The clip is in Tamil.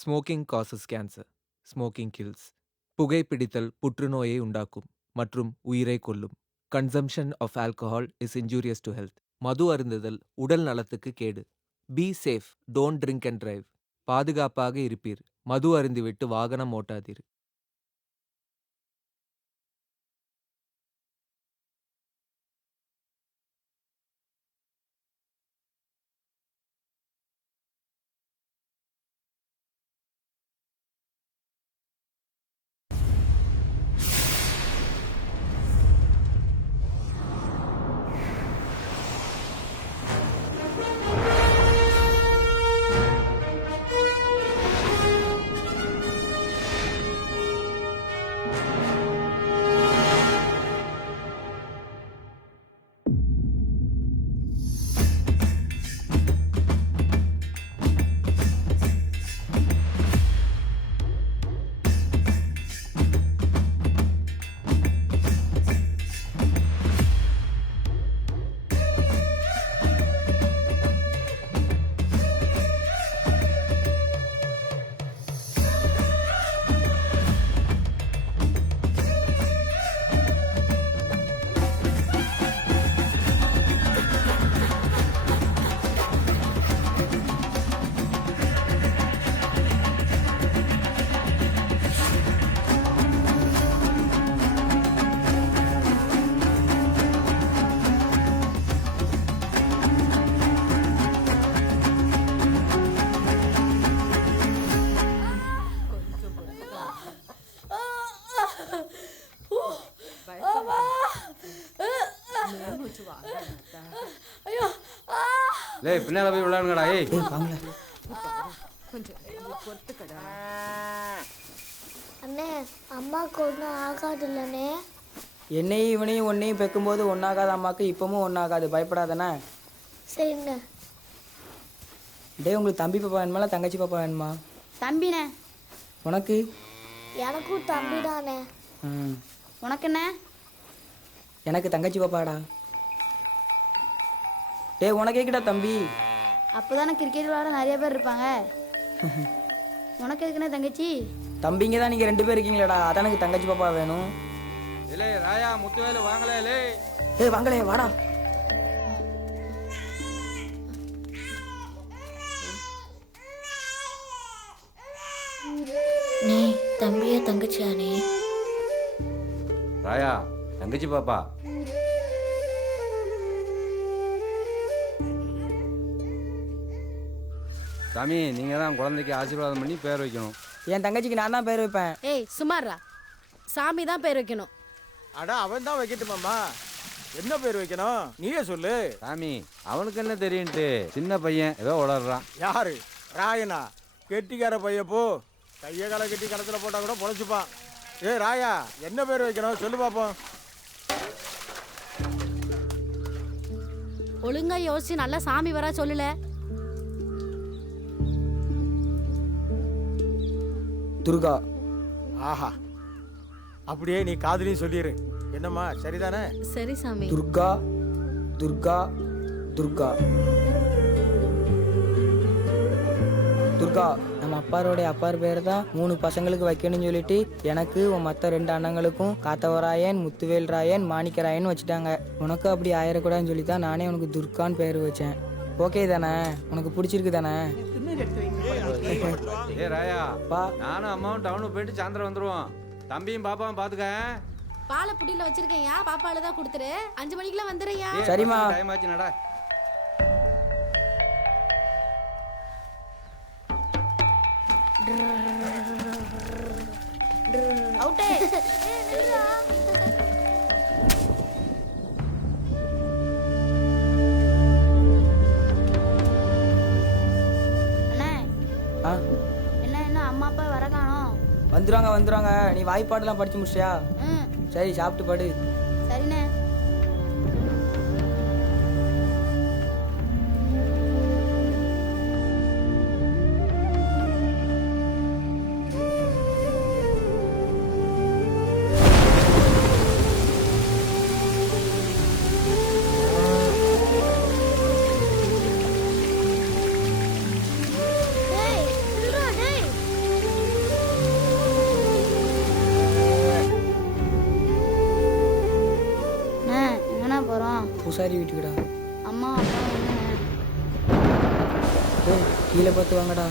Smoking causes cancer. Smoking kills. புகைப்பிடித்தல் புற்றுநோயை உண்டாக்கும் மற்றும் உயிரை கொல்லும். Consumption of alcohol is injurious to health. மது அருந்துதல் உடல் நலத்துக்கு கேடு. Be safe, don't drink and drive. பாதுகாப்பாக இருப்பீர். மது அருந்திவிட்டு வாகனம் ஓட்டாதீர். லேய் பின்னால போய் விளையாடுங்கடா. ஏய் அண்ணே, அம்மாவுக்கு ஒன்றும் ஆகாதுல்லண்ணே. என்னையும் இவனையும் ஒன்றையும் பெக்கும்போது ஒன்றாகாத அம்மாவுக்கு இப்பவும் ஒன்றாகாது, பயப்படாதானே? சரிங்க. டே, உங்களுக்கு தம்பி பாப்பா வேணுமா தங்கச்சி பாப்பா வேணுமா? தம்பிண்ணே. உனக்கு? எனக்கும் தம்பி தானே. ம், உனக்குண்ணே? எனக்கு தங்கச்சி பாப்பாடா. டே, உனக்கு கேட்குடா தம்பி. அப்போதானே கிரிக்கெட் விளையாட நிறைய பேர் இருப்பாங்க. உனக்கு எதுக்குண்ணே தங்கச்சி? தம்பிங்க தான் நீங்கள் 2 பேர் இருக்கீங்களாடா, அதான் எனக்கு தங்கச்சி பாப்பா வேணும். இலே ராயா முத்துவேலு வாங்கலே. லே ஏய் வாங்களே, வாடா. நீ தம்பியா தங்கச்சியானே? ராயா தங்கச்சி பாப்பா. சாமி நீங்க தான் குழந்தைக்கு ஆசீர்வாதம் பண்ணி பேர் வைக்கணும். என் தங்கச்சிக்கு நான் தான் பேர் வைப்பேன். ஏய் சுமாரா, சாமி தான் பேர் வைக்கணும். அடா அவன் தான் வைக்கட்டுமாம்மா. என்ன பேர் வைக்கணும் நீயே சொல்லு. சாமி அவனுக்கு என்ன தெரியும்ட்டு சின்ன பையன் ஏதோ உளறான். யாரு? ராயனா? கெட்டிக்கார பையன் போ. கையை காலை கட்டி கணத்துல போட்டா கூட பொழைச்சுப்பான். ஏ ராயா, என்ன பேர் வைக்கணும் சொல்லு பாப்போம். ஒழுங்கா யோசிச்சு நல்லா சாமி வர சொல்லல. துர்கா. ஆஹா, அப்படியே நீ காதலியும் சொல்லிடு. என்னம்மா சரிதானே? சரி சாமி. துர்கா துர்கா துர்கா துர்கா. நம்ம அப்பாரோடைய அப்பார் பேர் தான் 3 பசங்களுக்கு வைக்கணும்னு சொல்லிட்டு எனக்கு உன் மற்ற 2 அண்ணங்களுக்கும் காத்தவராயன், முத்துவேல் ராயன், மாணிக்கராயன் வச்சுட்டாங்க. உனக்கு அப்படி ஆயிடக்கூடாதுன்னு சொல்லி தான் நானே உனக்கு துர்கான்னு பேர் வச்சேன். ஓகே தானே? உனக்கு பிடிச்சிருக்கு தானே? ஏ ராயா பா, நானும் அம்மாவும் டவுனுக்கு போயிட்டு சாயந்தரம் வந்துருவோம். தம்பியும் பாப்பாவும் பாத்துக்க. பாலை புட்டியில வச்சிருக்கேன், பாப்பால தான் கொடுத்துரு. 5 மணிக்கெல்லாம் வந்துடுறியா? சரிம்மா. டைம் ஆச்சு நடா. அவுட்டே. அண்ணே, ஆ என்ன அம்மா அப்பா வர காணோம்? வந்துருவாங்க. நீ வாய்ப்பாடெல்லாம் படிச்சு முடிச்சியா? ம், சரி, சாப்பிட்டு படு. சரிண்ணே. டேய், நில்றா டேய். பூசாரி வீட்டுக்குடா. அம்மா அப்பா என்ன டேய் கீழே பார்த்து வாங்கடா.